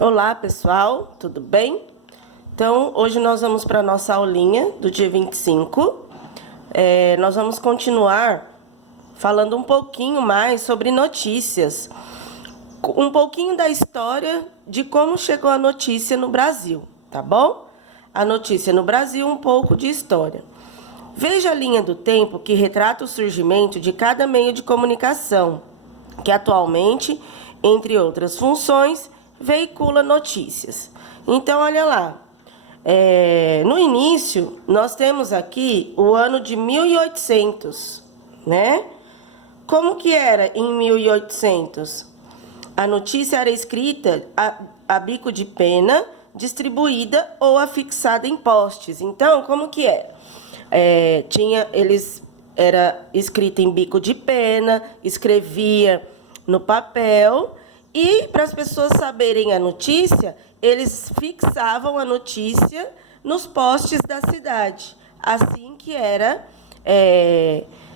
Olá, pessoal, tudo bem? Então, hoje nós vamos para a nossa aulinha do dia 25. Nós vamos continuar falando um pouquinho mais sobre notícias. Um pouquinho da história de como chegou a notícia no Brasil, tá bom? A notícia no Brasil, um pouco de história. Veja a linha do tempo que retrata o surgimento de cada meio de comunicação, que atualmente, entre outras funções, veicula notícias. Então, olha lá. No início, nós temos aqui o ano de 1800, né? Como que era em 1800? A notícia era escrita a bico de pena, distribuída ou afixada em postes. Então, como que era? Era escrita em bico de pena, escrevia no papel, e para as pessoas saberem a notícia, eles fixavam a notícia nos postes da cidade. Assim que era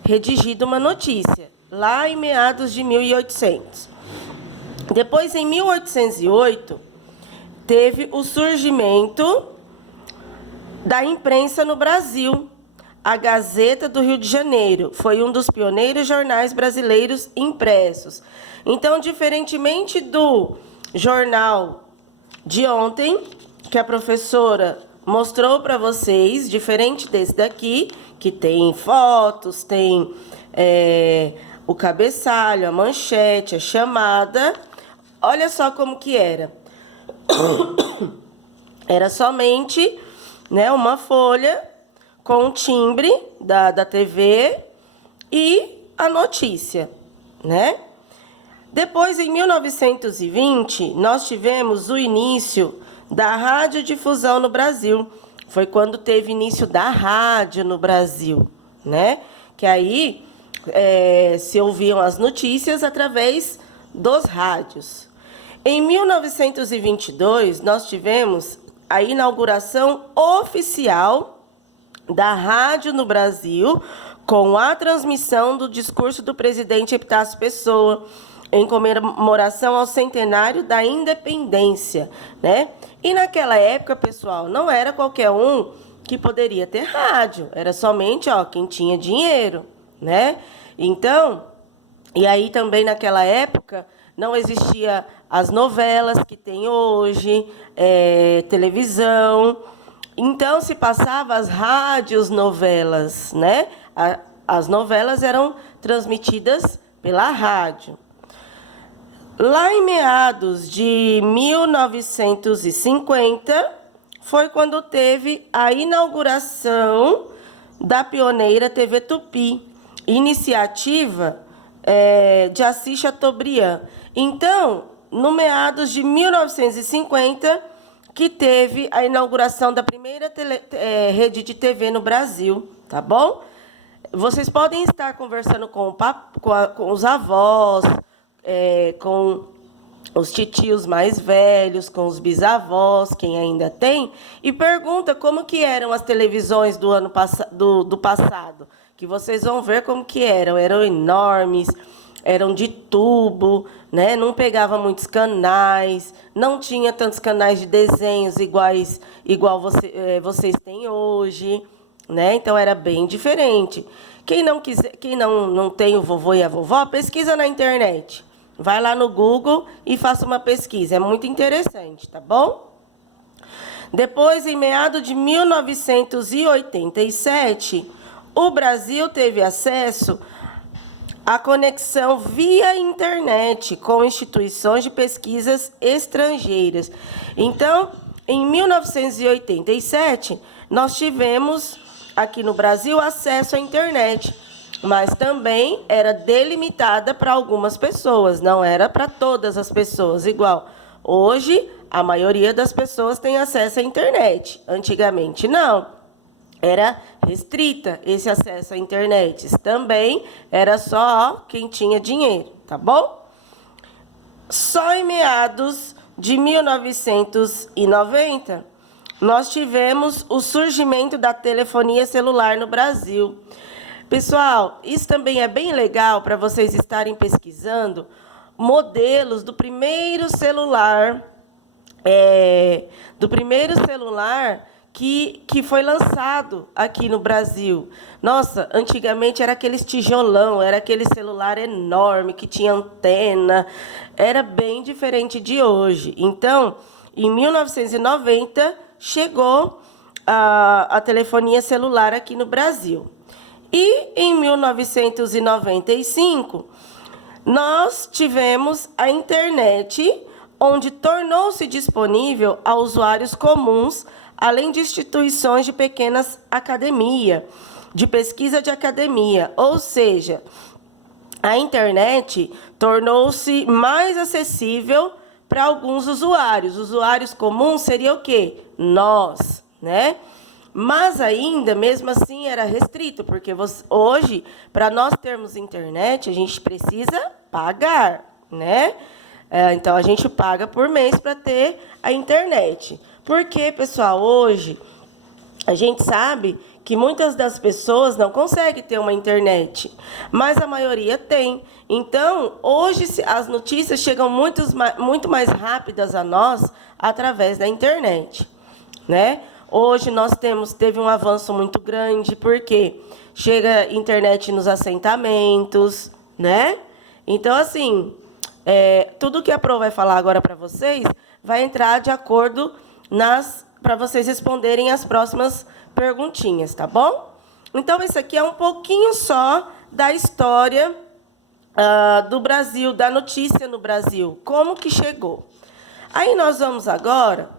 redigida uma notícia, lá em meados de 1800. Depois, em 1808, teve o surgimento da imprensa no Brasil. A Gazeta do Rio de Janeiro foi um dos pioneiros jornais brasileiros impressos. Então, diferentemente do jornal de ontem, que a professora mostrou para vocês, diferente desse daqui, que tem fotos, tem o cabeçalho, a manchete, a chamada. Olha só como que era. Era somente, né, uma folha com o timbre da TV e a notícia, né? Depois, em 1920, nós tivemos o início da radiodifusão no Brasil. Foi quando teve início da rádio no Brasil, né? Que aí se ouviam as notícias através dos rádios. Em 1922, nós tivemos a inauguração oficial da rádio no Brasil, com a transmissão do discurso do presidente Epitácio Pessoa, em comemoração ao centenário da independência, né? E naquela época, pessoal, não era qualquer um que poderia ter rádio, era somente quem tinha dinheiro, né? Então, e aí também naquela época não existia as novelas que tem hoje, televisão. Então, se passava as rádios novelas, né? As novelas eram transmitidas pela rádio. Lá em meados de 1950, foi quando teve a inauguração da pioneira TV Tupi, iniciativa de Assis Chateaubriand. Então, no meados de 1950, que teve a inauguração da primeira rede de TV no Brasil, tá bom? Vocês podem estar conversando com os avós, com os titios mais velhos, com os bisavós, quem ainda tem, e pergunta como que eram as televisões do ano do passado, que vocês vão ver como que eram enormes, eram de tubo, né? Não pegava muitos canais, não tinha tantos canais de desenhos igual vocês têm hoje, né? Então era bem diferente. Quem não tem o vovô e a vovó, pesquisa na internet. Vai lá no Google e faça uma pesquisa, é muito interessante, tá bom? Depois, em meados de 1987, o Brasil teve acesso a conexão via internet com instituições de pesquisas estrangeiras. Então, em 1987, nós tivemos aqui no Brasil acesso à internet, mas também era delimitada para algumas pessoas, não era para todas as pessoas igual. Hoje, a maioria das pessoas tem acesso à internet. Antigamente, não. Era restrita esse acesso à internet. Também era só quem tinha dinheiro, tá bom? Só em meados de 1990, nós tivemos o surgimento da telefonia celular no Brasil. Pessoal, isso também é bem legal para vocês estarem pesquisando modelos do primeiro celular do primeiro celular que foi lançado aqui no Brasil. Nossa, antigamente era aqueles tijolão, era aquele celular enorme que tinha antena, era bem diferente de hoje. Então, em 1990, chegou a telefonia celular aqui no Brasil. E, em 1995, nós tivemos a internet, onde tornou-se disponível a usuários comuns, além de instituições de pequenas academias, de pesquisa de academia. Ou seja, a internet tornou-se mais acessível para alguns usuários. Usuários comuns seria o quê? Nós, né? Mas ainda, mesmo assim, era restrito, porque hoje, para nós termos internet, a gente precisa pagar, né? Então, a gente paga por mês para ter a internet. Porque, pessoal, hoje, a gente sabe que muitas das pessoas não conseguem ter uma internet, mas a maioria tem. Então, hoje, as notícias chegam muito mais rápidas a nós através da internet, né? Hoje nós teve um avanço muito grande, porque chega internet nos assentamentos, né? Então, assim, tudo que a Pro vai falar agora para vocês vai entrar de acordo para vocês responderem as próximas perguntinhas, tá bom? Então, isso aqui é um pouquinho só da história do Brasil, da notícia no Brasil, como que chegou. Aí nós vamos agora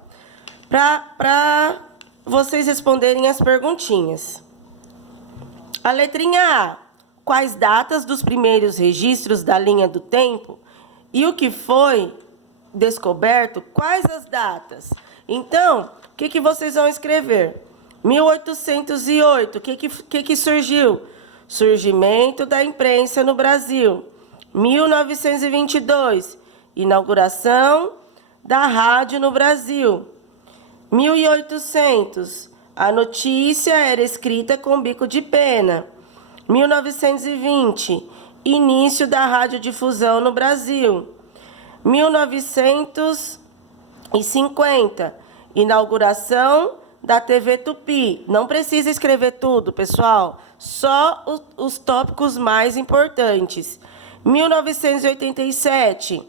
para vocês responderem as perguntinhas. A letrinha A. Quais datas dos primeiros registros da linha do tempo e o que foi descoberto? Quais as datas? Então, o que vocês vão escrever? 1808, o que surgiu? Surgimento da imprensa no Brasil. 1922, inauguração da rádio no Brasil. 1800, a notícia era escrita com bico de pena. 1920, início da radiodifusão no Brasil. 1950, inauguração da TV Tupi. Não precisa escrever tudo, pessoal, só os tópicos mais importantes. 1987,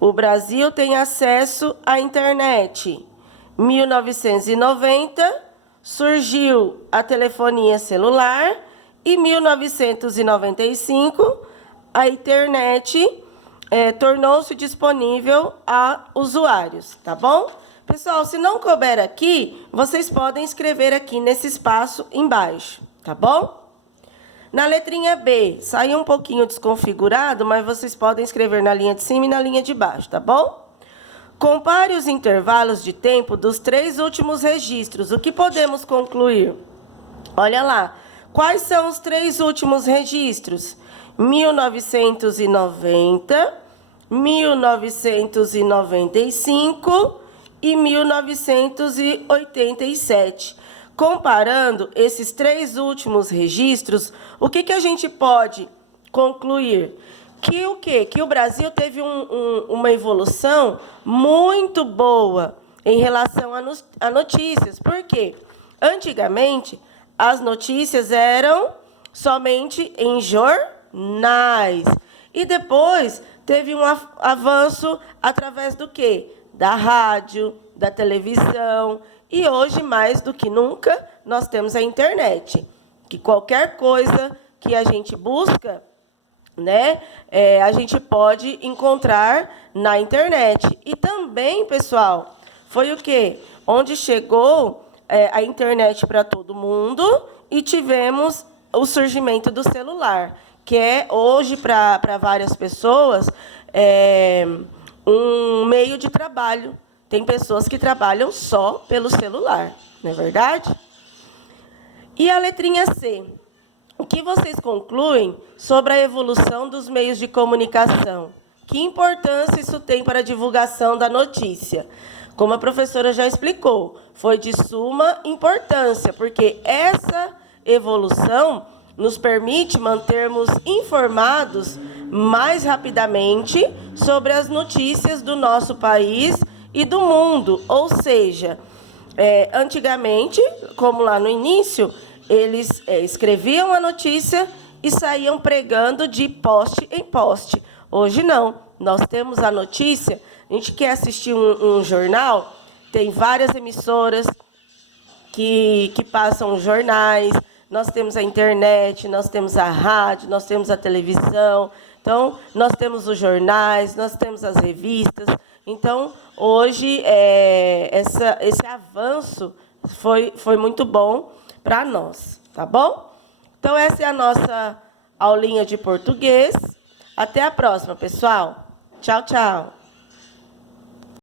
o Brasil tem acesso à internet. 1990, surgiu a telefonia celular e 1995, a internet tornou-se disponível a usuários, tá bom? Pessoal, se não couber aqui, vocês podem escrever aqui nesse espaço embaixo, tá bom? Na letrinha B, saiu um pouquinho desconfigurado, mas vocês podem escrever na linha de cima e na linha de baixo, tá bom? Compare os intervalos de tempo dos 3 últimos registros. O que podemos concluir? Olha lá. Quais são os 3 últimos registros? 1990, 1995 e 1987. Comparando esses 3 últimos registros, o que a gente pode concluir? Que o Brasil teve uma evolução muito boa em relação a notícias. Por quê? Antigamente, as notícias eram somente em jornais. E depois teve um avanço através do quê? Da rádio, da televisão. E hoje, mais do que nunca, nós temos a internet. Que qualquer coisa que a gente busca, né, a gente pode encontrar na internet. E também, pessoal, foi o quê? Onde chegou a internet para todo mundo e tivemos o surgimento do celular, que é hoje, para várias pessoas, um meio de trabalho. Tem pessoas que trabalham só pelo celular, não é verdade? E a letrinha C. O que vocês concluem sobre a evolução dos meios de comunicação? Que importância isso tem para a divulgação da notícia? Como a professora já explicou, foi de suma importância, porque essa evolução nos permite mantermos informados mais rapidamente sobre as notícias do nosso país e do mundo. Ou seja, antigamente, como lá no início, eles escreviam a notícia e saíam pregando de poste em poste. Hoje não. Nós temos a notícia, a gente quer assistir um jornal, tem várias emissoras que passam jornais, nós temos a internet, nós temos a rádio, nós temos a televisão. Então, nós temos os jornais, nós temos as revistas. Então, hoje, esse avanço foi muito bom para nós, tá bom? Então, essa é a nossa aulinha de português. Até a próxima, pessoal. Tchau, tchau.